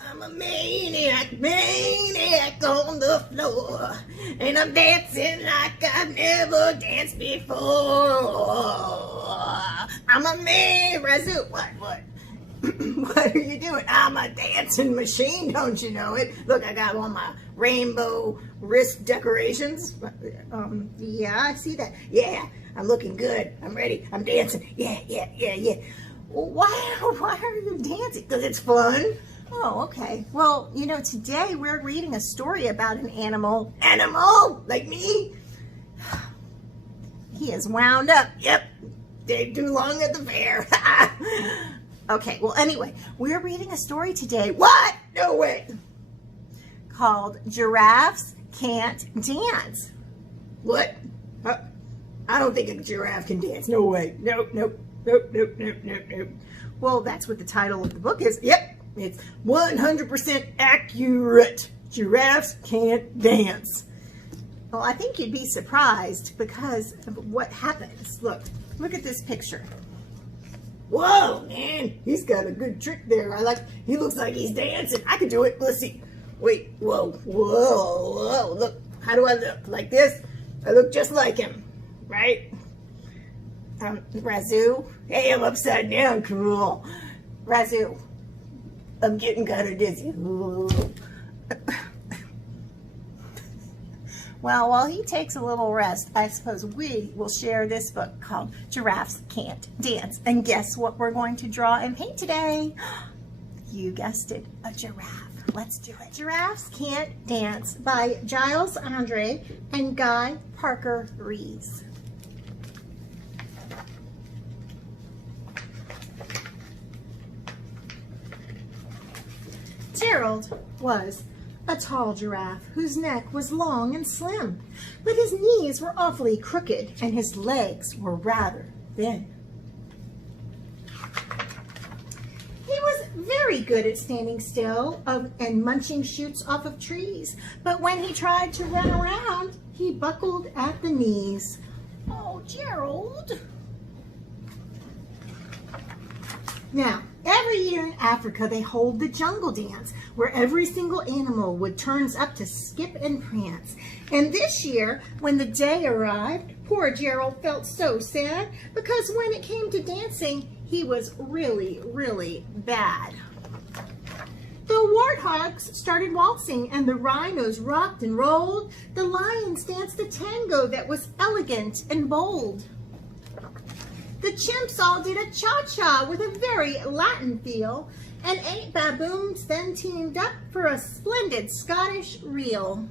I'm a maniac on the floor, and I'm dancing like I've never danced before. I'm a Razoo. What? What are you doing? I'm a dancing machine, don't you know it? Look, I got all my rainbow wrist decorations. Yeah, I see that. Yeah, I'm looking good. I'm ready. I'm dancing. Yeah. Why are you dancing? Because it's fun. Oh, okay. Well, you know, today we're reading a story about an animal. Animal? Like me? He is wound up. Yep. Stayed too long at the fair. Okay, well, anyway, we're reading a story today. What? No way. Called Giraffes Can't Dance. What? I don't think a giraffe can dance. No way. Nope. Well, that's what the title of the book is. Yep. It's 100% accurate. Giraffes can't dance. Well, I think you'd be surprised because of what happens. Look at this picture. Whoa, man, he's got a good trick there. He looks like he's dancing. I could do it. Let's see. Wait, whoa. Look, how do I look? Like this? I look just like him, right? Razoo. Hey, I'm upside down. Cool. Razoo. I'm getting kind of dizzy. Well, while he takes a little rest, I suppose we will share this book called Giraffes Can't Dance. And guess what we're going to draw and paint today? You guessed it, a giraffe. Let's do it. Giraffes Can't Dance by Giles Andre and Guy Parker Rees. Gerald was a tall giraffe whose neck was long and slim, but his knees were awfully crooked and his legs were rather thin. He was very good at standing still and munching shoots off of trees, but when he tried to run around, he buckled at the knees. Oh, Gerald. Now, every year in Africa, they hold the jungle dance, where every single animal would turns up to skip and prance. And this year, when the day arrived, poor Gerald felt so sad, because when it came to dancing, he was really, really bad. The warthogs started waltzing, and the rhinos rocked and rolled. The lions danced a tango that was elegant and bold. The chimps all did a cha-cha with a very Latin feel, and 8 baboons then teamed up for a splendid Scottish reel.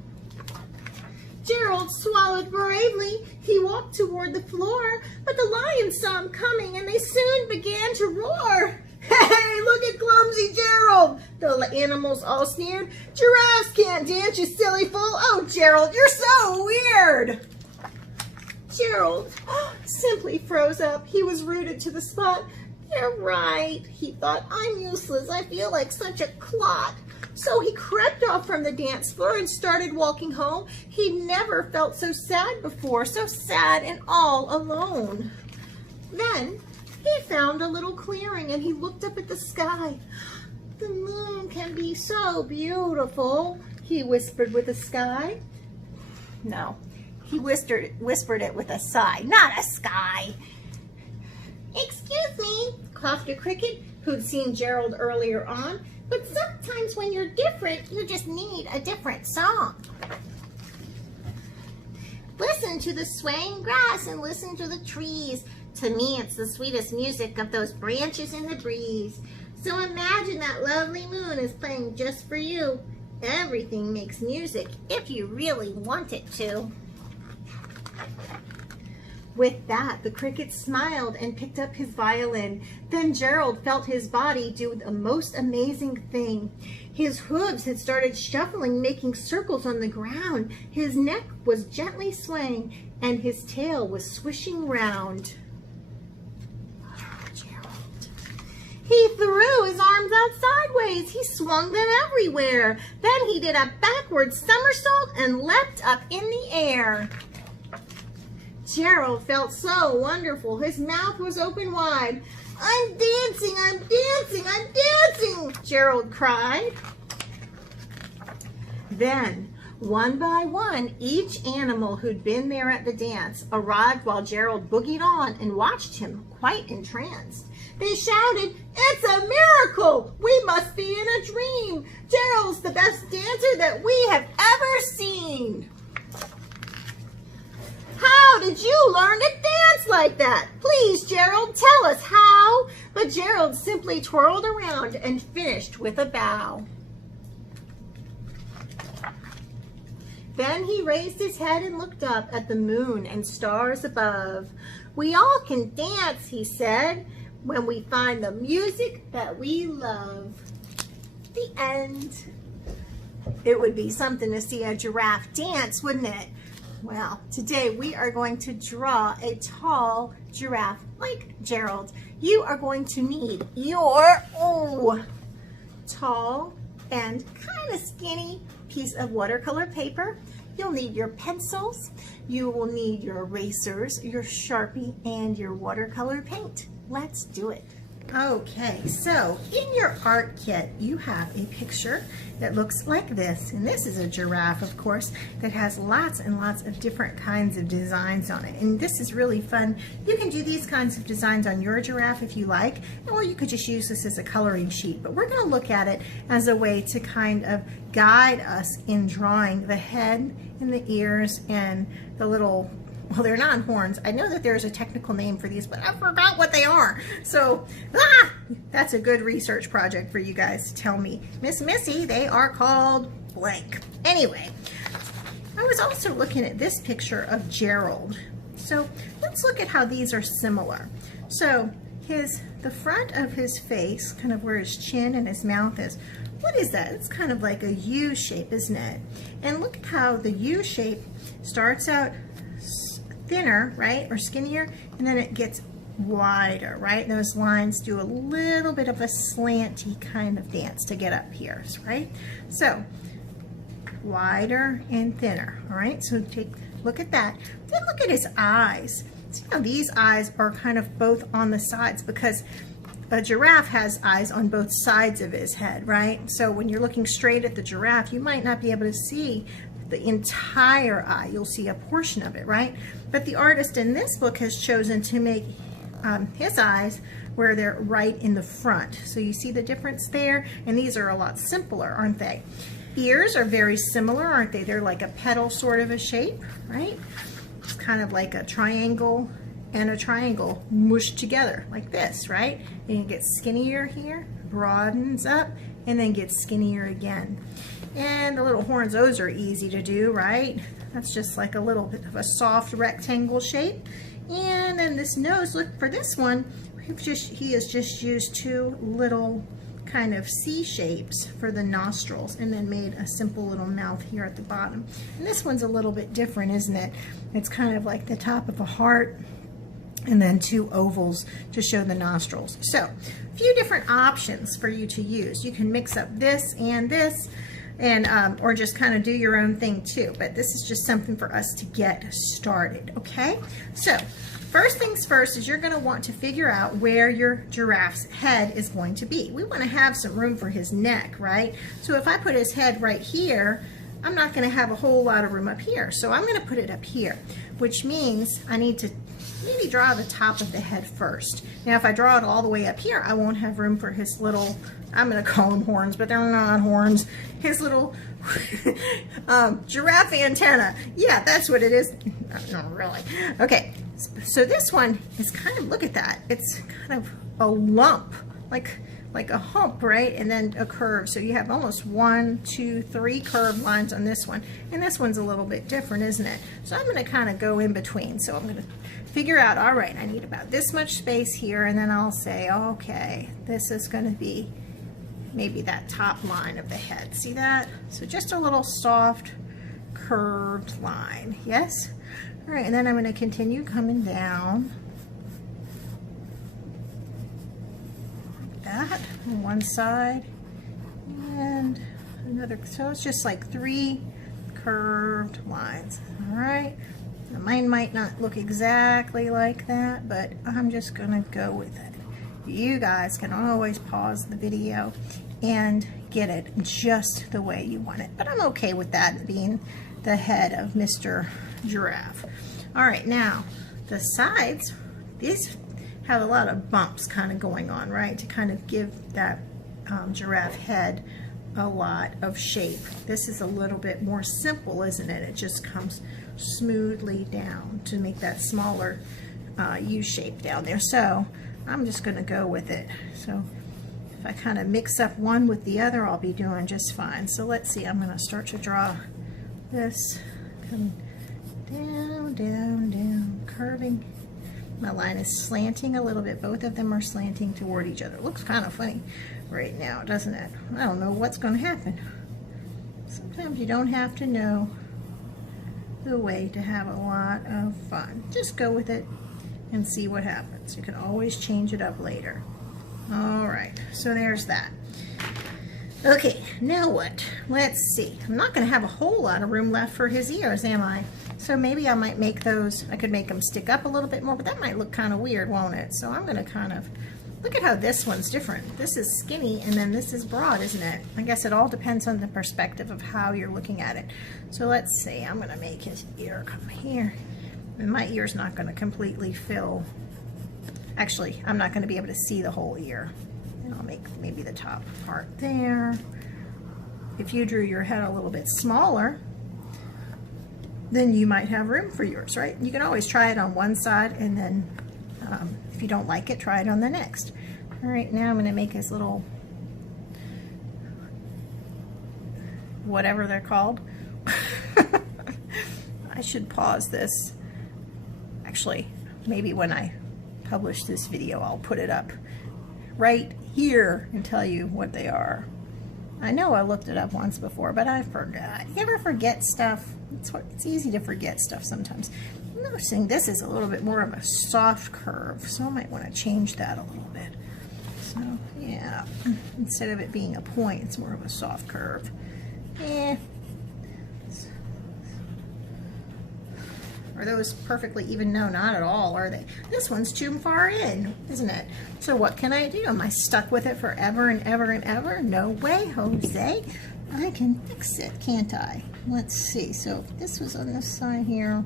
Gerald swallowed bravely. He walked toward the floor, but the lions saw him coming, and they soon began to roar. Hey, look at clumsy Gerald! The animals all sneered. Giraffes can't dance, you silly fool. Oh, Gerald, you're so weird. Gerald simply froze up. He was rooted to the spot. They're right, he thought. I'm useless. I feel like such a clot. So he crept off from the dance floor and started walking home. He'd never felt so sad before, so sad and all alone. Then he found a little clearing and he looked up at the sky. The moon can be so beautiful, he whispered with the sky. No. He whispered it with a sigh, not a sky. Excuse me, coughed a cricket who'd seen Gerald earlier on, but sometimes when you're different, you just need a different song. Listen to the swaying grass and listen to the trees. To me, it's the sweetest music of those branches in the breeze. So imagine that lovely moon is playing just for you. Everything makes music if you really want it to. With that, the cricket smiled and picked up his violin. Then Gerald felt his body do the most amazing thing. His hooves had started shuffling, making circles on the ground. His neck was gently swaying, and his tail was swishing round. Oh, Gerald. He threw his arms out sideways. He swung them everywhere. Then he did a backward somersault and leapt up in the air. Gerald felt so wonderful. His mouth was open wide. I'm dancing, I'm dancing, I'm dancing, Gerald cried. Then, one by one, each animal who'd been there at the dance arrived while Gerald boogied on and watched him, quite entranced. They shouted, "It's a miracle! We must be in a dream! Gerald's the best dancer that we have ever seen!" "How did you learn to dance like that? Please, Gerald, tell us how." But Gerald simply twirled around and finished with a bow. Then he raised his head and looked up at the moon and stars above. "We all can dance," he said, "when we find the music that we love." The end. It would be something to see a giraffe dance, wouldn't it? Well, today we are going to draw a tall giraffe like Gerald. You are going to need your tall and kind of skinny piece of watercolor paper. You'll need your pencils. You will need your erasers, your Sharpie, and your watercolor paint. Let's do it. Okay, so in your art kit, you have a picture that looks like this. And this is a giraffe, of course, that has lots and lots of different kinds of designs on it. And this is really fun. You can do these kinds of designs on your giraffe if you like, or you could just use this as a coloring sheet. But we're going to look at it as a way to kind of guide us in drawing the head and the ears and the little, well, they're not horns. I know that there's a technical name for these, but I forgot what they are. So, that's a good research project for you guys to tell me. Miss Missy, they are called blank. Anyway, I was also looking at this picture of Gerald. So, let's look at how these are similar. So, the front of his face, kind of where his chin and his mouth is, what is that? It's kind of like a U shape, isn't it? And look at how the U shape starts out thinner, right, or skinnier, and then it gets wider, right? Those lines do a little bit of a slanty kind of dance to get up here, right? So wider and thinner, all right? So look at that. Then look at his eyes. See how these eyes are kind of both on the sides, because a giraffe has eyes on both sides of his head, right? So when you're looking straight at the giraffe, you might not be able to see the entire eye. You'll see a portion of it, right? But the artist in this book has chosen to make his eyes where they're right in the front. So you see the difference there? And these are a lot simpler, aren't they? Ears are very similar, aren't they? They're like a petal sort of a shape, right? It's kind of like a triangle and a triangle mushed together like this, right? And it gets skinnier here, broadens up, and then gets skinnier again. And the little horns, those are easy to do, right? That's just like a little bit of a soft rectangle shape. And then this nose, look for this one, he has just used two little kind of C shapes for the nostrils and then made a simple little mouth here at the bottom. And this one's a little bit different, isn't it? It's kind of like the top of a heart and then two ovals to show the nostrils. So a few different options for you to use. You can mix up this and this, and or just kind of do your own thing too, but this is just something for us to get started. Okay, so first things first is you're going to want to figure out where your giraffe's head is going to be. We want to have some room for his neck, right? So if I put his head right here, I'm not going to have a whole lot of room up here, so I'm going to put it up here, which means I need to maybe draw the top of the head first. Now if I draw it all the way up here, I won't have room for his little, I'm going to call them horns, but they're not horns, his little giraffe antenna. Yeah, that's what it is. No, really. Okay, so this one is kind of, look at that. It's kind of a lump, like a hump, right? And then a curve. So you have almost 1, 2, 3 curved lines on this one. And this one's a little bit different, isn't it? So I'm going to kind of go in between. So I'm going to figure out, all right, I need about this much space here, and then I'll say, okay, this is going to be maybe that top line of the head. See that? So just a little soft curved line. Yes? All right, and then I'm going to continue coming down like that on one side and another. So it's just like 3 curved lines. All right. Now mine might not look exactly like that, but I'm just going to go with it. You guys can always pause the video and get it just the way you want it. But I'm okay with that being the head of Mr. Giraffe. All right, now the sides, these have a lot of bumps kind of going on, right, to kind of give that giraffe head a lot of shape. This is a little bit more simple, isn't it? It just comes smoothly down to make that smaller U shape down there. So I'm just going to go with it. So if I kind of mix up one with the other, I'll be doing just fine. So let's see, I'm going to start to draw this, come down, down, down, curving. My line is slanting a little bit. Both of them are slanting toward each other. It looks kind of funny right now, doesn't it? I don't know what's going to happen. Sometimes you don't have to know the way to have a lot of fun. Just go with it and see what happens. You can always change it up later. All right, so there's that. Okay, now what? Let's see. I'm not going to have a whole lot of room left for his ears, am I? So maybe I might make those, I could make them stick up a little bit more, but that might look kind of weird, won't it? So I'm going to kind of, look at how this one's different. This is skinny and then this is broad, isn't it? I guess it all depends on the perspective of how you're looking at it. So let's see, I'm going to make his ear come here. And my ear's not going to completely fill. Actually, I'm not going to be able to see the whole ear. And I'll make maybe the top part there. If you drew your head a little bit smaller, then you might have room for yours, right? You can always try it on one side, and then if you don't like it, try it on the next. All right, now I'm going to make his little, whatever they're called. I should pause this. Actually, maybe when I publish this video, I'll put it up right here and tell you what they are. I know I looked it up once before, but I forgot. You ever forget stuff? It's easy to forget stuff sometimes. I'm noticing this is a little bit more of a soft curve, so I might want to change that a little bit. So, yeah, instead of it being a point, it's more of a soft curve. Are those perfectly even? No, not at all, are they? This one's too far in, isn't it? So what can I do? Am I stuck with it forever and ever and ever? No way, Jose. I can fix it, can't I? Let's see. So if this was on this side here,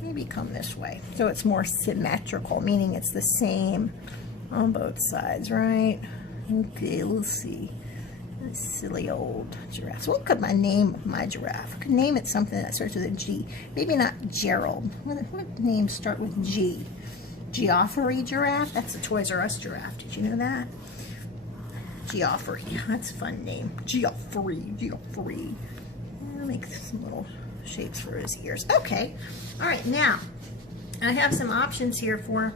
maybe come this way. So it's more symmetrical, meaning it's the same on both sides, right? Okay, let's see. Silly old giraffe. So what could my name of my giraffe? I could name it something that starts with a G. Maybe not Gerald. What names start with G? Geoffrey giraffe? That's a Toys R Us giraffe. Did you know that? Geoffrey. That's a fun name. Geoffrey. Geoffrey. I'll make some little shapes for his ears. Okay. All right. Now, I have some options here for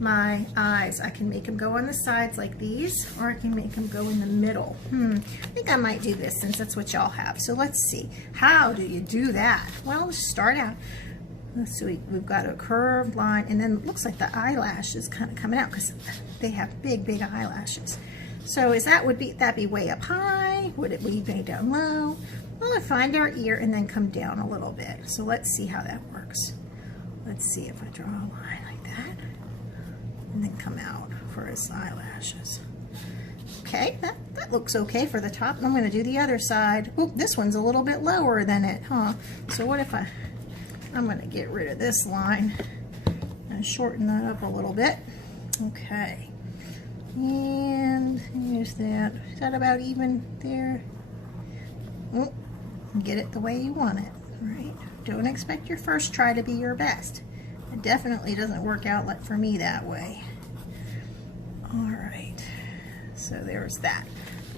my eyes. I can make them go on the sides like these, or I can make them go in the middle. I think I might do this since that's what y'all have. So let's see. How do you do that? Well, let's start out. Let's see, we've got a curved line, and then it looks like the eyelash is kind of coming out because they have big, big eyelashes. So is that, would that be way up high? Would it be way down low? Well, I find our ear and then come down a little bit. So let's see how that works. Let's see if I draw a line like that and then come out for his eyelashes. Okay, that looks okay for the top. I'm going to do the other side. Oh, this one's a little bit lower than it, huh? So what if I'm going to get rid of this line and shorten that up a little bit. Okay. And here's that. Is that about even there? Oh, get it the way you want it, right? Don't expect your first try to be your best. It definitely doesn't work out like for me that way. All right, so there's that.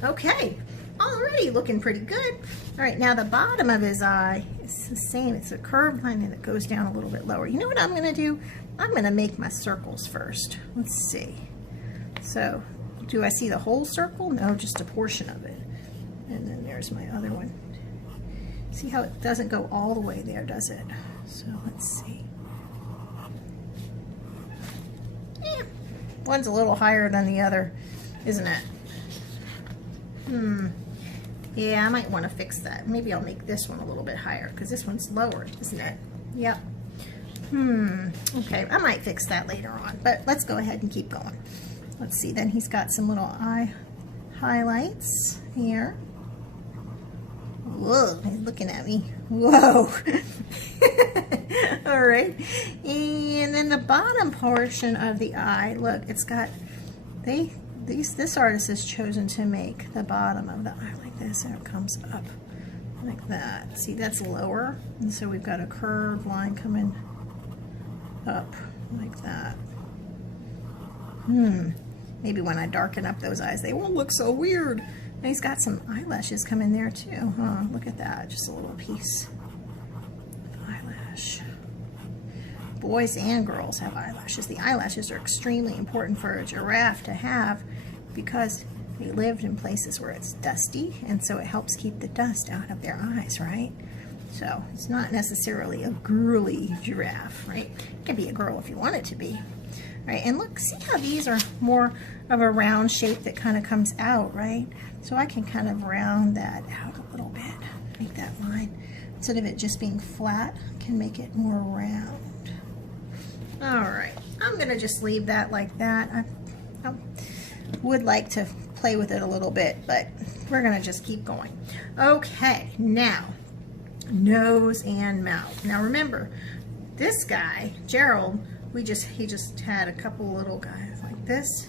Okay, already looking pretty good. All right, now the bottom of his eye is the same. It's a curved line and it goes down a little bit lower. You know what I'm gonna do? I'm gonna make my circles first. Let's see. So, do I see the whole circle? No, just a portion of it. And then there's my other one. See how it doesn't go all the way there, does it? So let's see. One's a little higher than the other, isn't it? Yeah, I might want to fix that. Maybe I'll make this one a little bit higher because this one's lower, isn't it? Yep. Okay, I might fix that later on, but let's go ahead and keep going. Let's see, then he's got some little eye highlights here. Whoa, he's looking at me. Whoa. All right. And then the bottom portion of the eye, look, it's got, this artist has chosen to make the bottom of the eye like this, and it comes up like that. See, that's lower, and so we've got a curved line coming up like that. Maybe when I darken up those eyes, they won't look so weird. And he's got some eyelashes coming there too, huh? Look at that, just a little piece of eyelash. Boys and girls have eyelashes. The eyelashes are extremely important for a giraffe to have because they lived in places where it's dusty, and so it helps keep the dust out of their eyes, right? So it's not necessarily a girly giraffe, right? It can be a girl if you want it to be. Right, and look, see how these are more of a round shape that kind of comes out, right? So I can kind of round that out a little bit, make that line. Instead of it just being flat, I can make it more round. All right, I'm gonna just leave that like that. I would like to play with it a little bit, but we're gonna just keep going. Okay, now, nose and mouth. Now remember, this guy, Gerald, he just had a couple little guys like this,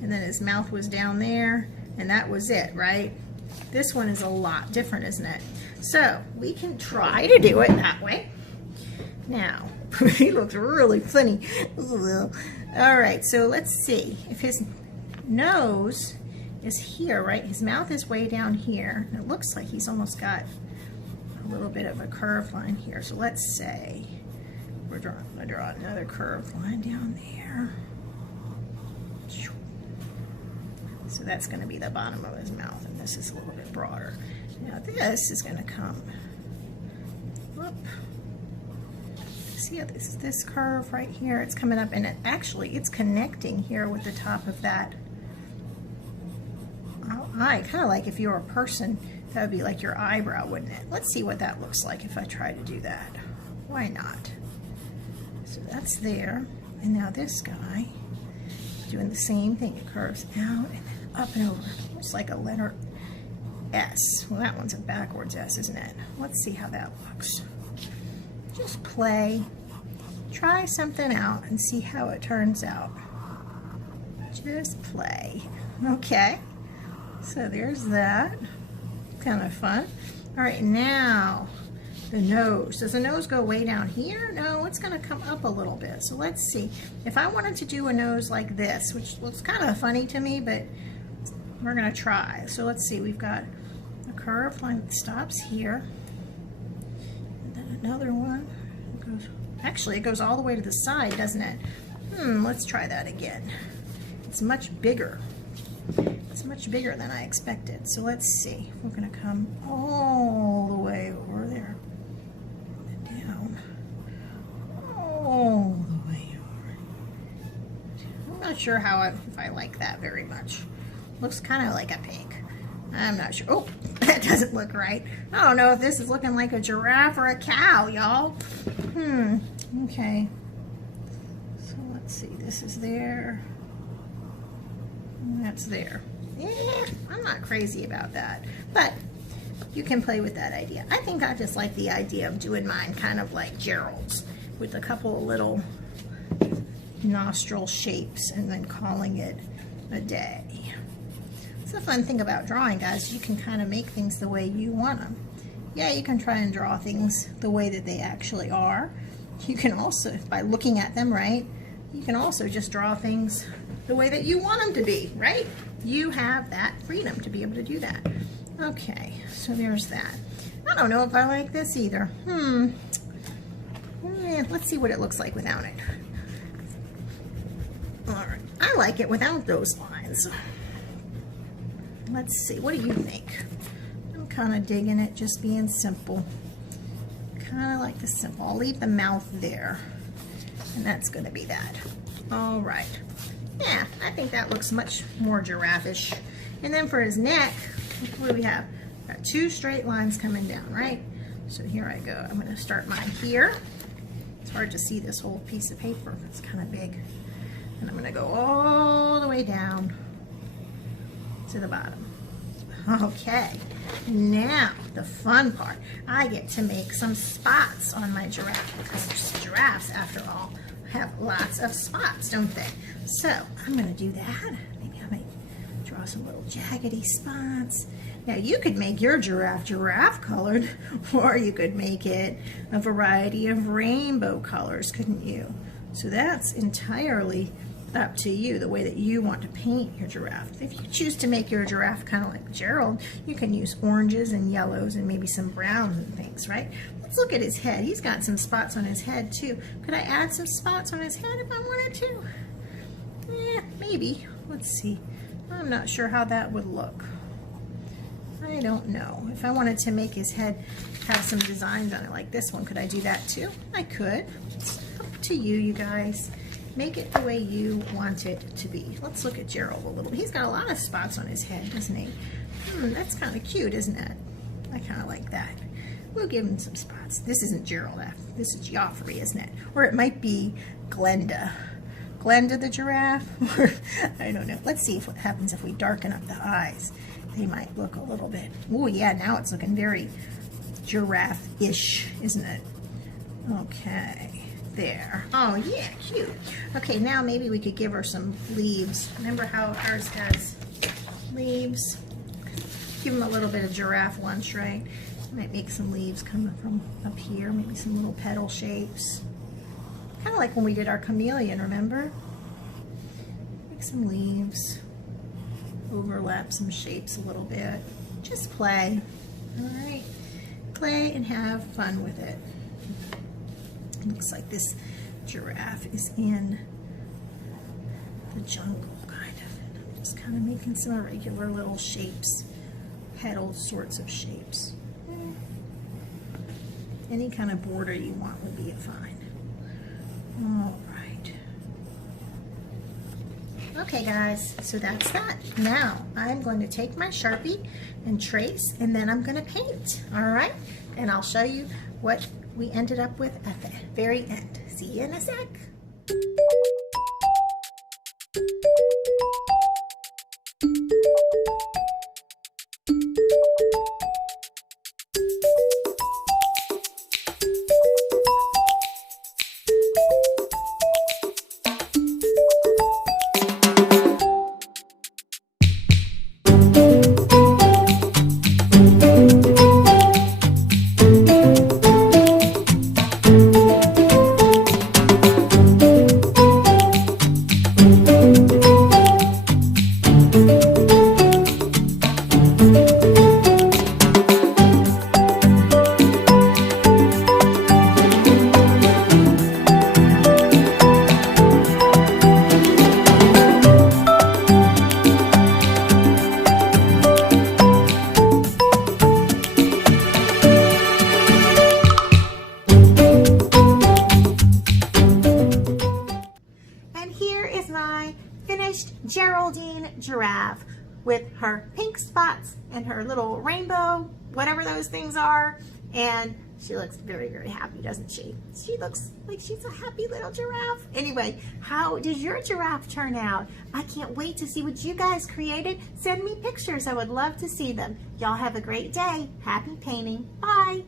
and then his mouth was down there, and that was it, right? This one is a lot different, isn't it? So we can try to do it that way. Now, he looks really funny. All right, so let's see if his nose is here, right? His mouth is way down here. It looks like he's almost got a little bit of a curved line here. So let's say we're going to draw another curved line down there. So that's going to be the bottom of his mouth, and this is a little bit broader. Now this is going to come up. See how this curve right here, it's coming up, and it's connecting here with the top of that eye. Kind of like if you were a person, that would be like your eyebrow, wouldn't it? Let's see what that looks like if I try to do that. Why not? So that's there, and now this guy doing the same thing. It curves out and then up and over. Looks like a letter S. Well, that one's a backwards S, isn't it? Let's see how that looks. Just play, try something out and see how it turns out. Just play. Okay, so there's that. Kind of fun. All right, now the nose. Does the nose go way down here? No, it's going to come up a little bit. So let's see. If I wanted to do a nose like this, which looks kind of funny to me, but we're going to try. So let's see. We've got a curved line that stops here. And then another one. It goes all the way to the side, doesn't it? Let's try that again. It's much bigger. It's much bigger than I expected. So let's see. We're going to come all the way over there. Down. All the way over. I'm not sure if I like that very much. Looks kind of like a pig. I'm not sure. Oh, that doesn't look right. I don't know if this is looking like a giraffe or a cow, y'all. Okay. So let's see. This is there. That's there. Yeah, I'm not crazy about that, but you can play with that idea. I think I just like the idea of doing mine kind of like Gerald's, with a couple of little nostril shapes and then calling it a day. It's the fun thing about drawing, guys. You can kind of make things the way you want them. Yeah, you can try and draw things the way that they actually are. You can also, by looking at them, right, you can also just draw things the way that you want them to be, right? You have that freedom to be able to do that. Okay, so there's that. I don't know if I like this either. Let's see what it looks like without it. All right, I like it without those lines. Let's see, what do you think? I'm kind of digging it, just being simple. Kind of like the simple. I'll leave the mouth there, and that's going to be that. All right. Yeah, I think that looks much more giraffe-ish. And then for his neck, what do we have? Got two straight lines coming down, right? So here I go. I'm going to start mine here. It's hard to see this whole piece of paper. It's kind of big. And I'm going to go all the way down to the bottom. Okay, now the fun part. I get to make some spots on my giraffe because giraffes, after all, have lots of spots, don't they? So I'm going to do that. Maybe I might draw some little jaggedy spots. Now you could make your giraffe colored, or you could make it a variety of rainbow colors, couldn't you? So that's entirely up to you, the way that you want to paint your giraffe. If you choose to make your giraffe kind of like Gerald, you can use oranges and yellows and maybe some browns and things, right? Let's look at his head. He's got some spots on his head too. Could I add some spots on his head if I wanted to? Yeah, maybe. Let's see. I'm not sure how that would look. I don't know. If I wanted to make his head have some designs on it like this one, could I do that too? I could. It's up to you, you guys. Make it the way you want it to be. Let's look at Gerald a little bit. He's got a lot of spots on his head, doesn't he? That's kind of cute, isn't it? I kind of like that. We'll give him some spots. This isn't Gerald. This is Joffrey, isn't it? Or it might be Glenda. Glenda the giraffe? Or I don't know. Let's see what happens if we darken up the eyes. They might look a little bit. Oh yeah, now it's looking very giraffe-ish, isn't it? Okay. There. Oh yeah, cute. Okay, now maybe we could give her some leaves. Remember how ours has leaves? Give them a little bit of giraffe lunch, right? Might make some leaves coming from up here, maybe some little petal shapes. Kind of like when we did our chameleon, remember? Make some leaves. Overlap some shapes a little bit. Just play. All right. Play and have fun with it. Looks like this giraffe is in the jungle, kind of. I'm just kind of making some irregular little shapes, petal sorts of shapes. Any kind of border you want would be fine. All right. Okay, guys, so that's that. Now, I'm going to take my Sharpie and trace, and then I'm going to paint, all right? And I'll show you what we ended up with at the very end. See you in a sec. Geraldine giraffe with her pink spots and her little rainbow, whatever those things are, and she looks very, very happy, doesn't she? She looks like she's a happy little giraffe. Anyway, how did your giraffe turn out? I can't wait to see what you guys created. Send me pictures. I would love to see them. Y'all have a great day. Happy painting. Bye.